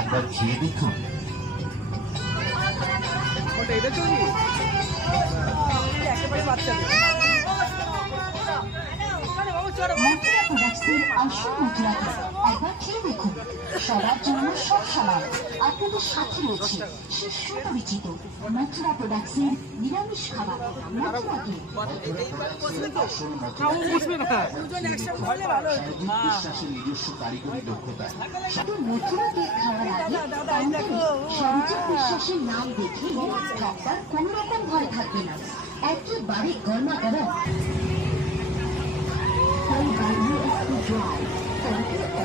একবার খেয়ে দেখুন। একেবারে বাচ্চাদের মথুরা প্রোডাক্টসের আসল মথুরাকে একবার খেয়ে দেখুন। সবার জন্য সব সময় আপনাদের সাথে রয়েছে সেই সুপরিচিত মথুরা প্রোডাক্টসের নিরামিষ খাবার মথুরাকে। নিজস্ব কারিগরি দক্ষতা মথুরাকে খাওয়ার আগে সঞ্জয় বিশ্বাসের নাম দেখে খাবার কোন রকম ভয় থাকবে না। একেবারে গরমা গরম dry, so it's a